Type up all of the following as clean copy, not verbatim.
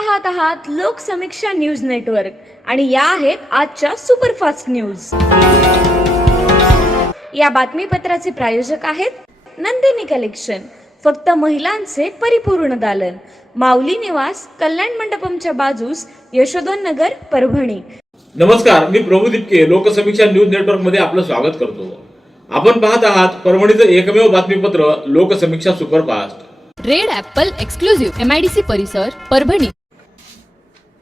पाहत आहात Loksamiksha news network आणि या आहेत आजच्या सुपरफास्ट न्यूज। या बातमीपत्राचे प्रायोजक आहेत नंदिनी कलेक्शन, फक्त महिलांचे परिपूर्ण दालन, माऊली निवास, कल्याण मंडपमच्या बाजूस, यशोधन नगर, परभणी। नमस्कार, मी प्रभू दिपके लोकसमीक्षा न्यूज नेटवर्क मध्ये आपलं स्वागत करतो। आपण पाहत आहात परभणीचं एकमेव बातमीपत्र Loksamiksha superfast. Red Apple exclusive MIDC परिसर परभणी।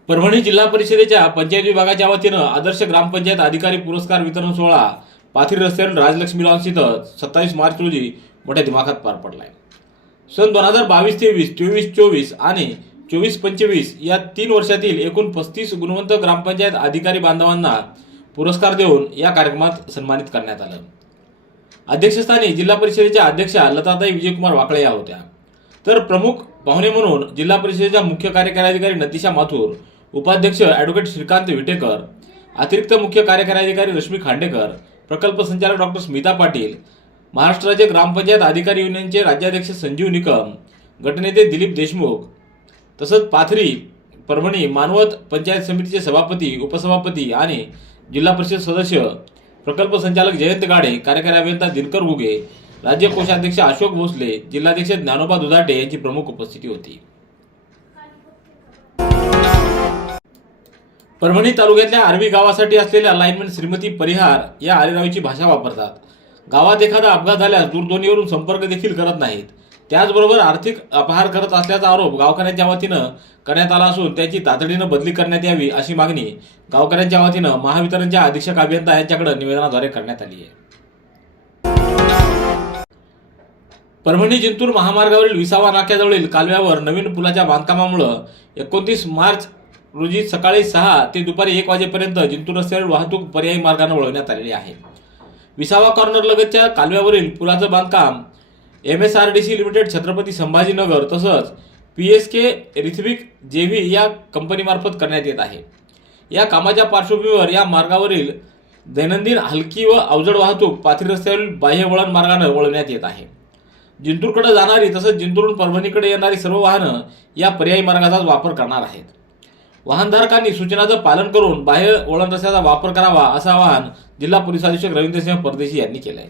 परभणी जिल्हा परिषदेच्या पंचायत विभागाच्या वतीनं आदर्श ग्रामपंचायत अधिकारी पुरस्कार वितरण सोहळा पाथरी रस्त्यावरील राजलक्ष्मी लॉन्स इथं 27 मार्च रोजी मोठ्या दिमाखात पार पडलाय। सन 2022-23, 24-24 आणि 24-25 या 3 वर्षातील एकूण 35 गुणवंत ग्रामपंचायत अधिकारी बांधवांना पुरस्कार देऊन या कार्यक्रमात सन्मानित करण्यात आलं। अध्यक्षस्थानी जिल्हा परिषदेच्या अध्यक्षा लताताई विजयकुमार वाकळे या होत्या, तर प्रमुख पाहुणे म्हणून जिल्हा परिषदेच्या मुख्य कार्यकारी अधिकारी नतीशा माथुर, उपाध्यक्ष ॲडव्होकेट श्रीकांत विटेकर, अतिरिक्त मुख्य कार्यकारी अधिकारी रश्मी खांडेकर, प्रकल्प संचालक डॉक्टर स्मिता पाटील, महाराष्ट्र राज्य ग्रामपंचायत अधिकारी युनियनचे राज्याध्यक्ष संजीव निकम, गटनेते दिलीप देशमुख, तसंच पाथरी, परभणी, मानवत पंचायत समितीचे सभापती, उपसभापती आणि जिल्हा परिषद सदस्य, प्रकल्प संचालक जयंत गाडे, कार्यकारी अभियंता दिनकर घुगे, राज्य कोषाध्यक्ष अशोक भोसले, जिल्हाध्यक्ष ज्ञानोबा दुधाटे यांची प्रमुख उपस्थिती होती। परभणी तालुक्यातल्या आर्वी गावासाठी असलेल्या लाईनमॅन श्रीमती परिहार या आरेरावीची भाषा वापरतात। गावात एखादा अपघात झाल्यास दूरध्वनीवरून संपर्क देखील करत नाहीत। त्याचबरोबर आर्थिक अपहार करत असल्याचा आरोप गावकऱ्यांच्या वतीनं करण्यात आला असून त्याची तातडीनं बदली करण्यात यावी अशी मागणी गावकऱ्यांच्या वतीनं महावितरणच्या अधीक्षक अभियंता यांच्याकडे निवेदनाद्वारे करण्यात आली आहे। परभणी जिंतूर महामार्गावरील विसावा नाक्याजवळील कालव्यावर नवीन पुलाच्या बांधकामामुळे 29 मार्च रोजी सकाळी 6 ते दुपारी 1 वाजेपर्यंत जिंतूर रस्त्यावरील वाहतूक पर्यायी मार्गाने वळवण्यात आलेली आहे। विसावा कॉर्नर लगतच्या कालव्यावरील पुलाचं बांधकाम MSRDC लिमिटेड छत्रपती संभाजीनगर तसंच PSK रिथविक JV या कंपनीमार्फत करण्यात येत आहे। या कामाच्या पार्श्वभूमीवर या मार्गावरील दैनंदिन हलकी व अवजड वाहतूक पाथरी रस्त्यावरील बाह्य वळण मार्गाने वळवण्यात येत आहे। जिंतूरकडे जाणारी तसंच जिंतूरहून परभणीकडे येणारी सर्व वाहनं या पर्यायी मार्गाचा वापर करणार आहेत। वाहनधारकांनी सूचनाचं पालन करून बाह्य वळण रस्त्याचा वापर करावा असं आवाहन जिल्हा पोलीस अधीक्षक रवींद्रसिंह परदेशी यांनी केलं आहे।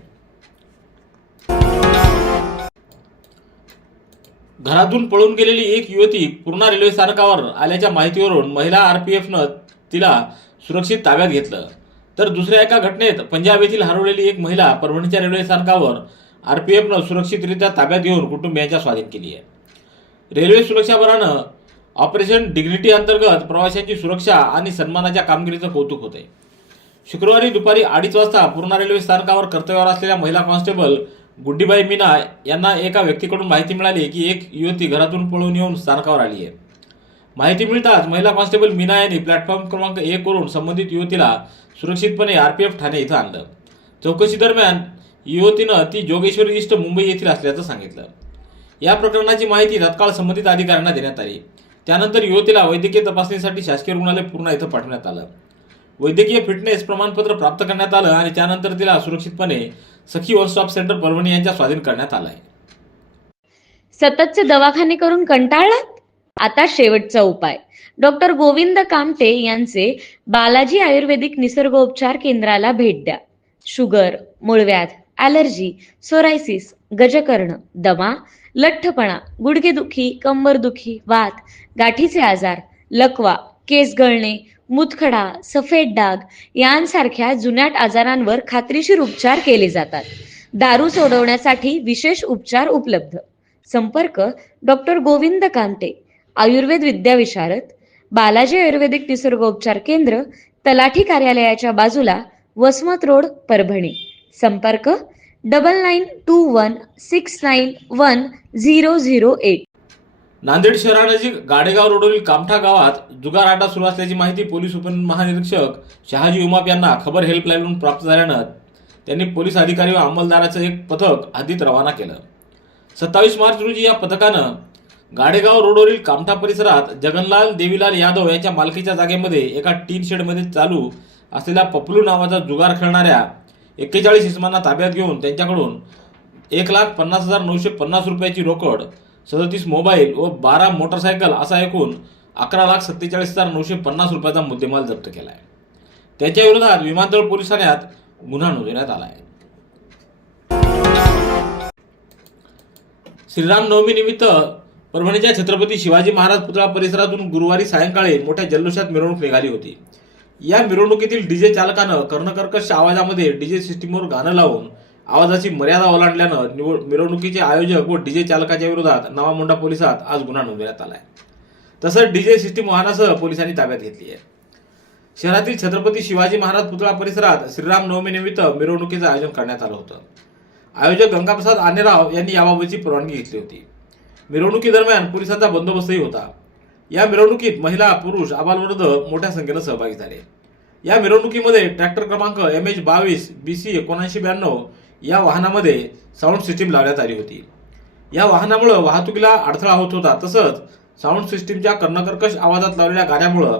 घरातून पळून गेलेली एक युवती पूर्णा रेल्वे स्थानकावर आल्याच्या माहितीवरून महिला RPFनं तिला सुरक्षित ताब्यात घेतलं, तर दुसऱ्या एका घटनेत पंजाब येथील हरवलेली एक महिला परभणीच्या रेल्वे स्थानकावर RPFनं सुरक्षितरित्या ताब्यात घेऊन कुटुंबियांच्या स्वाधीन केली आहे। रेल्वे सुरक्षा बलानं ऑपरेशन डिग्निटी अंतर्गत प्रवाशांची सुरक्षा आणि सन्मानाच्या कामगिरीचं कौतुक होते। शुक्रवारी दुपारी 2:30 वाजता पूर्णा रेल्वे स्थानकावर कर्तव्यावर असलेल्या महिला कॉन्स्टेबल गुड्डीबाई मीना यांना एका व्यक्तीकडून माहिती मिळाली की एक युवती घरातून पळून येऊन स्थानकावर आली आहे। माहिती मिळताच महिला कॉन्स्टेबल मीना यांनी प्लॅटफॉर्म क्रमांक 1 वरून संबंधित युवतीला सुरक्षितपणे RPF ठाणे इथं आणलं। चौकशी दरम्यान युवतीनं ती जोगेश्वरी ईस्ट मुंबई येथील असल्याचं सांगितलं। या प्रकरणाची माहिती तत्काळ संबंधित अधिकाऱ्यांना देण्यात आली। त्यानंतर युवतीला वैद्यकीय तपासणीसाठी शासकीय रुग्णालय पूर्णा इथं पाठवण्यात आलं। वैद्यकीय फिटनेस प्रमाणपत्र प्राप्त करण्यात आलं आणि त्यानंतर तिला सुरक्षितपणे सखी वन स्टॉप सेंटर परभणी यांच्या स्वाधीन करण्यात आलं आहे। सततचे दवाखाने करून कंटाळलात? आता शेवटचा उपाय। डॉक्टर गोविंद कामटे यांचे बालाजी आयुर्वेदिक निसर्गोपचार केंद्राला भेट द्या। शुगर, मूळव्याध, ॲलर्जी, सोरायसिस, गजकर्ण, दमा, लठ्ठपणा, गुडघेदुखी, कंबरदुखी, वात, गाठीचे आजार, लकवा, केस गळणे, मूतखडा, सफेद डाग यांसारख्या जुनाट आजारांवर खात्रीशीर उपचार केले जातात। दारू सोडवण्यासाठी विशेष उपचार उपलब्ध। संपर्क डॉक्टर गोविंद कामटे, आयुर्वेद विद्याविशारद, बालाजी आयुर्वेदिक निसर्गोपचार केंद्र, तलाठी कार्यालयाच्या बाजूला, वसमत रोड, परभणी। संपर्क 9921691008। नांदेड शहरानजीक गाडेगाव रोडवरील कामठा गावात जुगार आटा सुरू असल्याची माहिती पोलीस उपमहानिरीक्षक शहाजी उमाप यांना खबर हेल्पलाईनवरून प्राप्त झाल्यानं त्यांनी पोलीस अधिकारी व अंमलदाराचं एक पथक हद्दीत रवाना केलं। 27 मार्च रोजी या पथकानं गाडेगाव रोडवरील कामठा परिसरात जगनलाल देवीलाल यादव यांच्या मालकीच्या जागेमध्ये एका टीन शेडमध्ये चालू असलेल्या पपलू नावाचा जुगार खेळणाऱ्या 41 इसमांना ताब्यात घेऊन त्यांच्याकडून 1,50,950 रुपयाची रोकड, 37 मोबाईल व 12 मोटरसायकल असा एकूण 11,47,950 रुपयाचा मुद्देमाल जप्त केला आहे. त्यांच्या विरोधात विमानतळ पोलीस ठाण्यात गुन्हा नोंदवण्यात आला आहे. श्रीरामनवमी निमित्त परभणीच्या छत्रपती शिवाजी महाराज पुतळा परिसरातून गुरुवारी सायंकाळी मोठ्या जल्लोषात मिरवणूक निघाली होती. या मिरवणुकीतील डीजे चालकानं कर्णकर्कश आवाजामध्ये डीजे सिस्टीमवर गाणं लावून आवाजाची मर्यादा ओलांडल्यानं मिरवणुकीचे आयोजक व डीजे चालकाच्या विरोधात नवामोंढा पोलिसात आज गुन्हा नोंदवण्यात आला आहे. तसंच डीजे सिस्टीम वाहनासह पोलिसांनी ताब्यात घेतली आहे. शहरातील छत्रपती शिवाजी महाराज पुतळा परिसरात श्रीरामनवमी निमित्त मिरवणुकीचं आयोजन करण्यात आलं होतं. आयोजक गंगाप्रसाद आनेराव यांनी याबाबतची परवानगी घेतली होती. मिरवणुकीदरम्यान पोलिसांचा बंदोबस्तही होता. या मिरवणुकीत महिला, पुरुष, आबालवृद्ध मोठ्या संख्येनं सहभागी झाले. या मिरवणुकीमध्ये ट्रॅक्टर क्रमांक MH22 BC 7992 या वाहनामध्ये साऊंड सिस्टीम लावण्यात आली होती. या वाहनामुळे वाहतुकीला अडथळा होत होता. तसंच साऊंड सिस्टीमच्या कर्णकर्कश आवाजात लावलेल्या गाण्यामुळे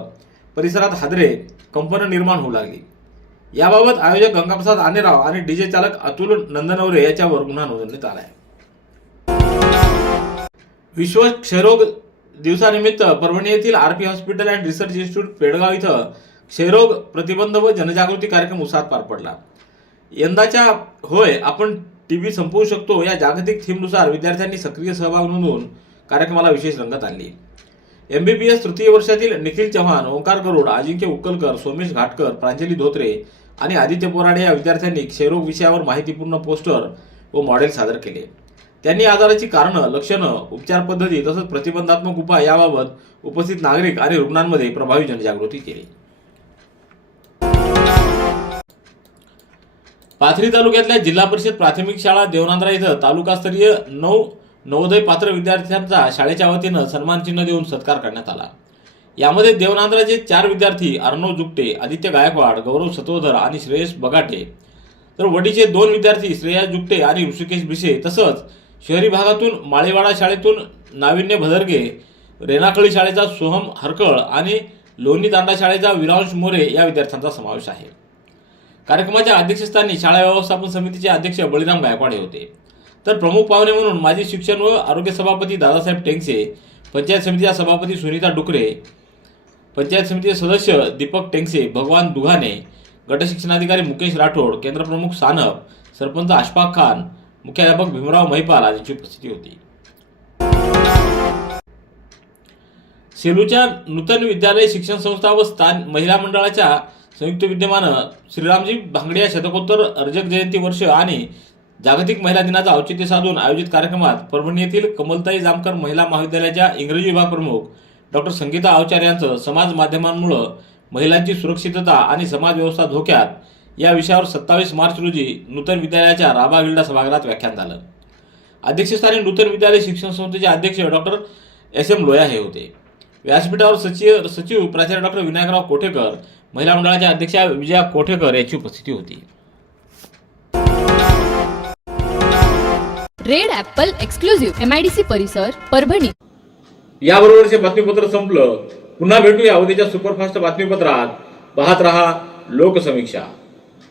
परिसरात हादरे, कंपन निर्माण होऊ लागली. याबाबत आयोजक गंगाप्रसाद आनेराव आणि डीजे चालक अतुल नंदनवरे याच्यावर गुन्हा नोंदवण्यात आला आहे. विश्व क्षयरोग दिवसानिमित्त परभणी येथील RP hospital and research institute Pedgaon इथं क्षयरोग प्रतिबंध व जनजागृती कार्यक्रम उत्साहात पार पडला. यंदाच्या होय आपण TB संपवू शकतो या जागतिक थीमनुसार विद्यार्थ्यांनी सक्रिय सहभाग नोंदवून कार्यक्रमाला विशेष रंगत आणली. MBBS तृतीय वर्षातील निखिल चव्हाण, ओंकार गरुड, अजिंक्य उक्कलकर, सोमेश घाटकर, प्रांजली धोत्रे आणि आदित्य बोराडे या विद्यार्थ्यांनी क्षयरोग विषयावर माहितीपूर्ण पोस्टर व मॉडेल सादर केले. त्यांनी आजाराची कारणं, लक्षणं, उपचार पद्धती तसंच प्रतिबंधात्मक उपाय याबाबत उपस्थित नागरिक आणि रुग्णांमध्ये प्रभावी जनजागृती केली. पाथरी तालुक्यातल्या जिल्हा परिषद प्राथमिक शाळा देवनांद्रा इथं तालुकास्तरीय 9 नवोदय पात्र विद्यार्थ्यांचा शाळेच्या वतीनं सन्मान चिन्ह देऊन सत्कार करण्यात आला. यामध्ये देवनांद्राचे 4 विद्यार्थी अर्णव जुगटे, आदित्य गायकवाड, गौरव सतोदर आणि श्रेयस बगाटे, तर वडीचे 2 विद्यार्थी श्रेया जुगटे आणि ऋषिकेश भिसे तसंच शहरी भागातून माळीवाडा शाळेतून नाविन्य भदरगे, रेणाकळी शाळेचा सोहम हरकळ आणि लोणी तांडा शाळेचा विरांश मोरे या विद्यार्थ्यांचा समावेश आहे. कार्यक्रमाच्या अध्यक्षस्थानी शाळा व्यवस्थापन समितीचे अध्यक्ष बळीराम गायकवाड होते. तर प्रमुख पाहुणे म्हणून माजी शिक्षण व आरोग्य सभापती दादासाहेब टेंगसे, पंचायत समितीच्या सभापती सुनीता डुकरे, पंचायत समितीचे सदस्य दीपक टेंगसे, भगवान दुघाने, गट शिक्षणाधिकारी मुकेश राठोड, केंद्रप्रमुख सानप, सरपंच अशफाक खान, मुख्याध्यापक भीमराव महिपाल यांची उपस्थिती होती. सेलूच्या नूतन विद्यालय शिक्षण संस्था व स्थान महिला मंडळाच्या संयुक्त विद्यमानं श्रीरामजी भांगडिया शतकोत्तर अर्जक जयंती वर्ष आणि जागतिक महिला दिनाचं औचित्य साधून आयोजित कार्यक्रमात परभणी येथील कमलताई जामकर महिला महाविद्यालयाच्या इंग्रजी विभाग प्रमुख डॉक्टर संगीता आचार्य यांचं समाज माध्यमांमुळे महिलांची सुरक्षितता आणि समाज व्यवस्था धोक्यात या विषयावर 27 मार्च रोजी नूतन विद्यालयाच्या राबा गिल्डा सभागृहात व्याख्यान झालं. अध्यक्षस्थानी नूतन विद्यालय शिक्षण संस्थेचे अध्यक्ष डॉक्टर SM लोया हे होते. व्यासपीठावर सचिव प्राचार्य डॉक्टर विनायकराव कोठेकर, महिला मंडळाच्या अध्यक्षा विजया कोठेकर यांची उपस्थिती होती. रेड ॲपल एक्सक्लुझिव्ह MIDC परिसर परभणी. याबरोबरचे बातमीपत्र संपलं. पुन्हा भेटूया उद्याच्या सुपरफास्ट बातमीपत्रात. पाहत रहा लोकसमीक्षा.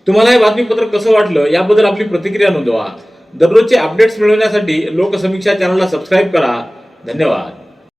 तुम्हाला हे बातमीपत्र कसं वाटलं याबद्दल आपली प्रतिक्रिया नोंदवा. दररोजचे अपडेट्स मिळवण्यासाठी लोकसमीक्षा चॅनलला सबस्क्राईब करा. धन्यवाद.